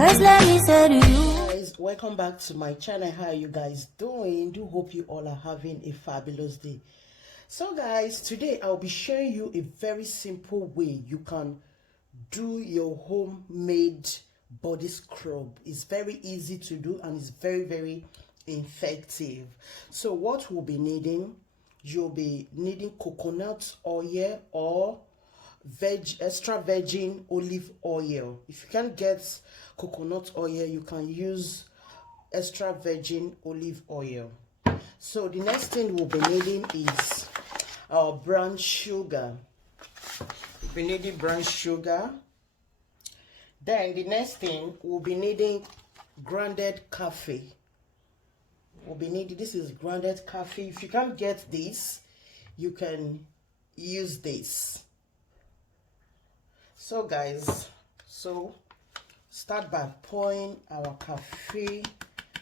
First let me say to you, guys, welcome back to my channel. How are you guys doing? Do hope you all are having a fabulous day. So guys, today I'll be showing you a very simple way you can do your homemade body scrub. It's very easy to do and it's very effective. So what we'll be needing, you'll be needing coconut oil or extra virgin olive oil. If you can't get coconut oil, you can use extra virgin olive oil. So the next thing we'll be needing is our brown sugar. We'll be needing brown sugar. Then the next thing we'll be needing grounded coffee. We'll be needing, this is grounded coffee. If you can't get this, you can use this. So guys, start by pouring our coffee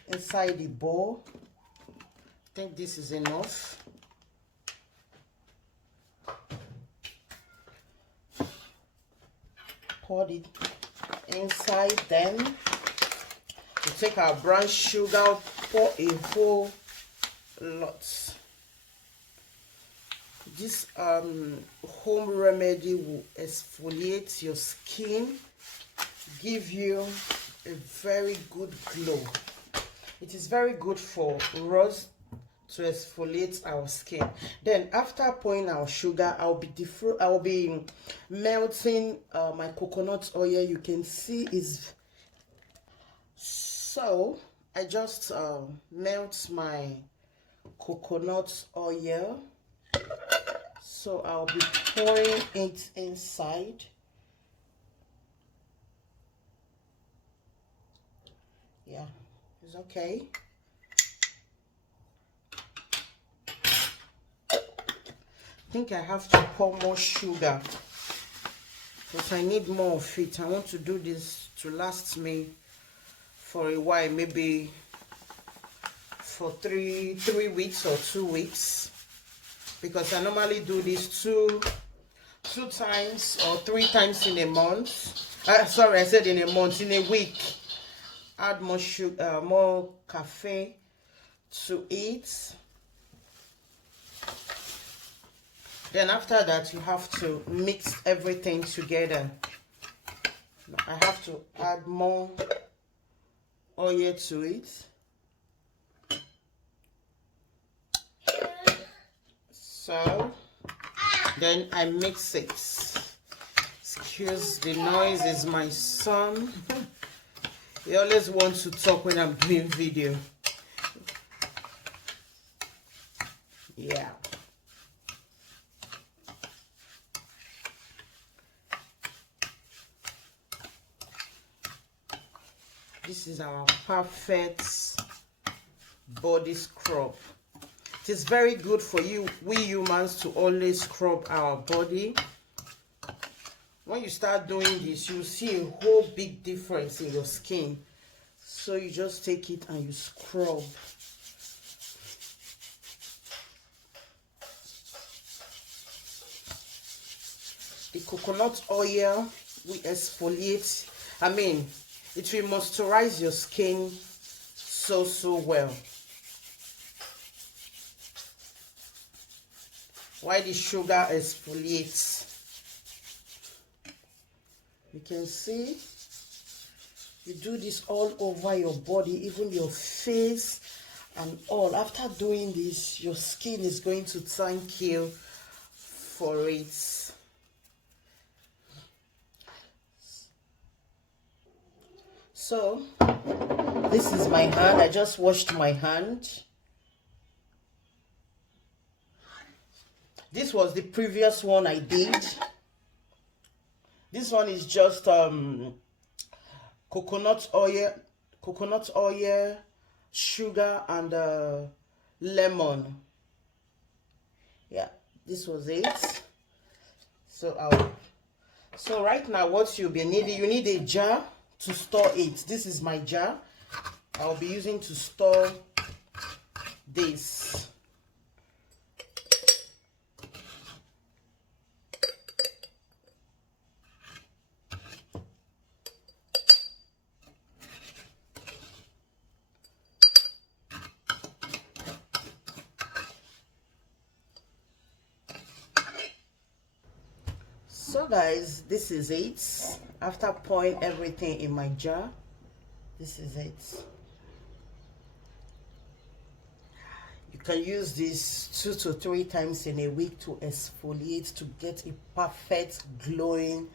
inside the bowl. I think this is enough. Pour it inside. Then we take our brown sugar, pour a whole lot. This home remedy will exfoliate your skin, give you a very good glow. It is very good for us to exfoliate our skin. Then after pouring our sugar, I'll be melting my coconut oil. You can see is so I just melt my coconut oil. So I'll be pouring it inside. Yeah, it's okay. I think I have to pour more sugar because I need more of it. I want to do this to last me for a while, maybe for three weeks or 2 weeks. Because I normally do this two times or 3 times in a month. Sorry, I said in a month, in a week. Add more sugar, more caffeine to it. Then after that, you have to mix everything together. I have to add more oil to it. So then I mix it. Excuse the noise, is my son. He always wants to talk when I'm doing video. Yeah. This is our perfect body scrub. It is very good for we humans to always scrub our body. When you start doing this, you'll see a whole big difference in your skin. So you just take it and you scrub. The coconut oil will exfoliate. It will moisturize your skin so well. While the sugar exfoliates, you can see you do this all over your body, even your face and all. After doing this, your skin is going to thank you for it. So this is my hand. I just washed my hand. This was the previous one I did. This one is just coconut oil, sugar, and lemon. Yeah, this was it. So right now, what you'll be needing, you need a jar to store it. This is my jar. I'll be using to store this. guys, this is it. After pouring everything in my jar, this is it. You can use this 2 to 3 times in a week to exfoliate, to get a perfect glowing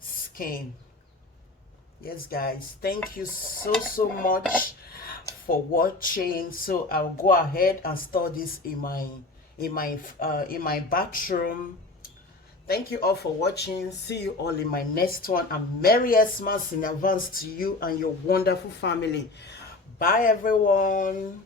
skin. Yes guys, thank you so much for watching. So I'll go ahead and store this in my bathroom. Thank you all for watching. See you all in my next one, and Merry Xmas in advance to you and your wonderful family. Bye everyone.